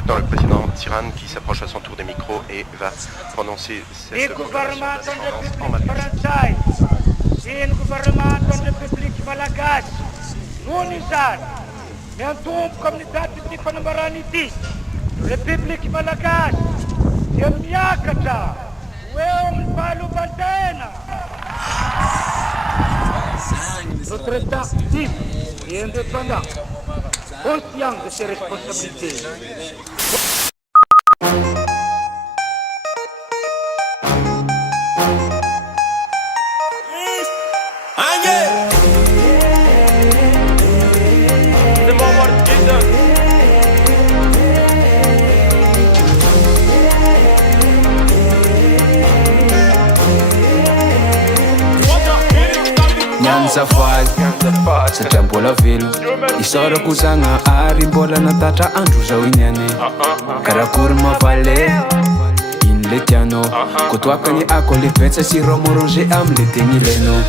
maintenant le président Tirane qui s'approche à son tour des micros et va prononcer cette proclamation d'indépendance en Malaisie. Ini gouvernement da Republik Malagasy noho izany miantomboka amin'ny daty ty fanambarana ity Republik Malagasy dia miakatra ho eo amin'ny fahaleovantena. Notre État libre et indépendant, conscient de ses responsabilités. Safari satria mbola velo isaorako zagnahary mbola natatra andro zao iny ane karakory mavale iny le tianao kotoakany ako le betsa sy romorange amle tegny ilainao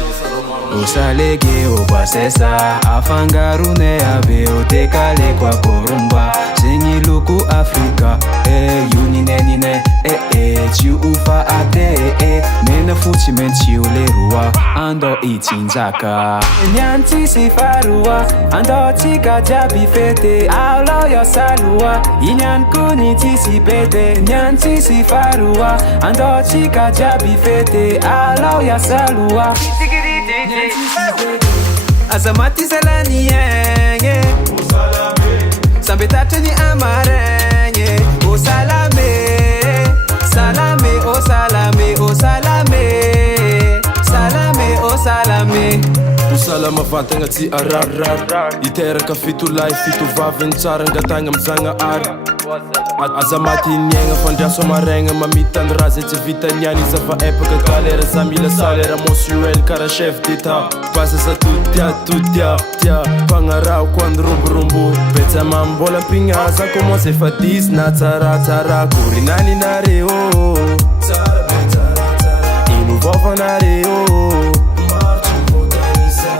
osalege obasesa afangarone ave otekaleko akoromba zegny loko Afrika io ninenine tsy ufa ate mena fotsy mentsio le roa andao itsinjaka niantsy sy faroa andao tsika jiaby fete aolao ya saloa inianko ny tsisy bete niantsy sy faroa andao tsika jiaby fete aolao ya saloa azamati salanienge sambe tatrany amaregny o salame salame o salame o salame salame o salame salama vantagna tsy ararar iteraka fitolay fitovavany tsara angatagna amizagna ary azamaty niaigna fandraso amaregna mamitany raha zay tsy vitaniany zava epaka galera za mila salaire mensuel kara chef d'état basa za totia pagnarao quando romborombo betsa mambola mpignaza commence efa 10 na tsaratsara korinanynareo inovovanareo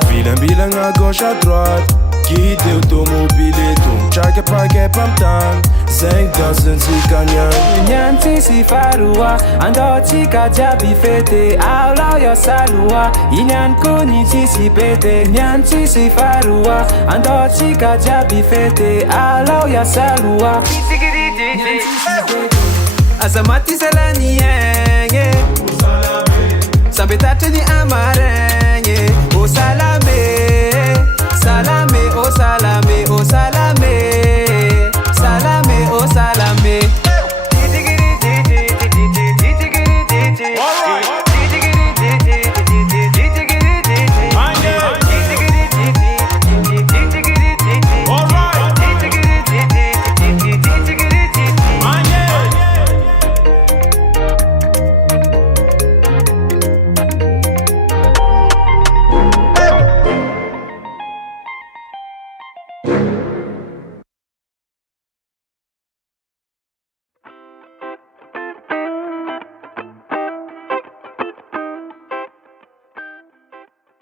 bilambilagna à gauche à droite guide automobile tongotraka pakepamtagna zegny dansiny tsikaniany niantsy sy faroa andao tsika jiaby fete aolao ya saloa inianko ny tsisy bete niantsy sy faroa andao tsika jiaby fete aolao ya saloa azamaty salanienge sambe tatrany amaregny